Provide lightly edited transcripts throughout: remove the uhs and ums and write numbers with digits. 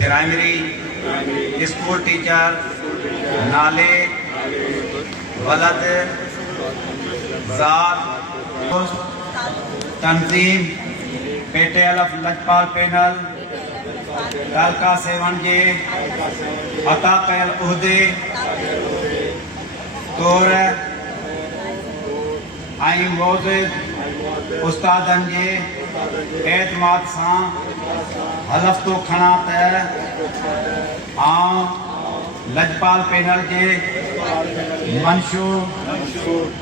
Primary school teacher नाले वलद ज़ात तंजीम पेटे अलफ लजपाल पैनल तालका सेवन जे अता कयल उहदे तौर ऐं मौजूद उस्तादनि जे एतमाद सां हलफ थो खणा त आउं लजपाल पैनल जे मंशूर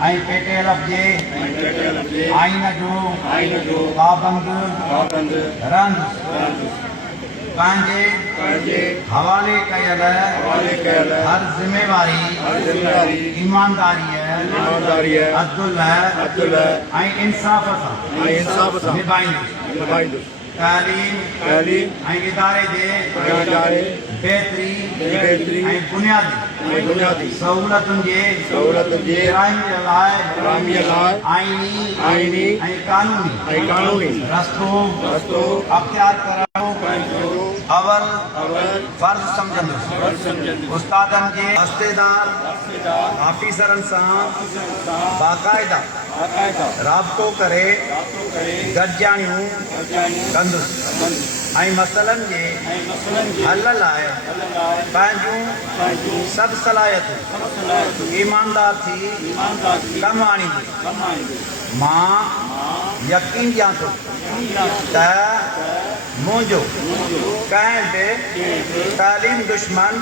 ऐं पेटे अलफ जे आइन जो पाबंद रहंदुसि। पंहिंजे हवाले कयल हर ज़िम्मेवारी ईमानदारीअ अदुल ऐं इंसाफ़ सां निभाईंदुसि। तालीम ऐं इदारे जे बेहतरी ऐं बुनियादी सहूलतुनि जे फ़राहमीअ लाइ आईनी ऐं क़ानूनी रस्तो अख़्तियार करणु अवल फर्ज़ सम्झंदुसि। उस्तादनि जे हस्तेदार आफ़ीसरनि सां बाक़ाइदा राबितो करे गॾिजाणियूं कंदुसि ऐं मसइलनि जे हल लाइ पंहिंजूं सभु सलाहियतूं ईमानदार थी कमु आणींदुसि। मां यकीन ॾियां थो त मुंहिंजो कंहिं बि तालीम दुश्मन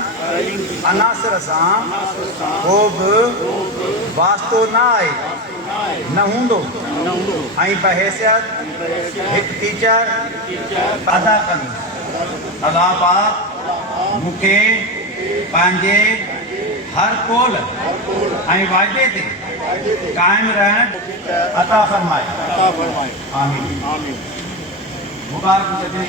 अनासिर सां को बि वास्तो न आहे न हूंदो ऐं बहैसियत हिकु टीचर अदा कंदुसि। अल्लाह पाक मूंखे पंहिंजे हर कौल ऐं वाइदे ते क़ाइमु रहण अता फ़रमाए। आमीन। मुबारक हुजे।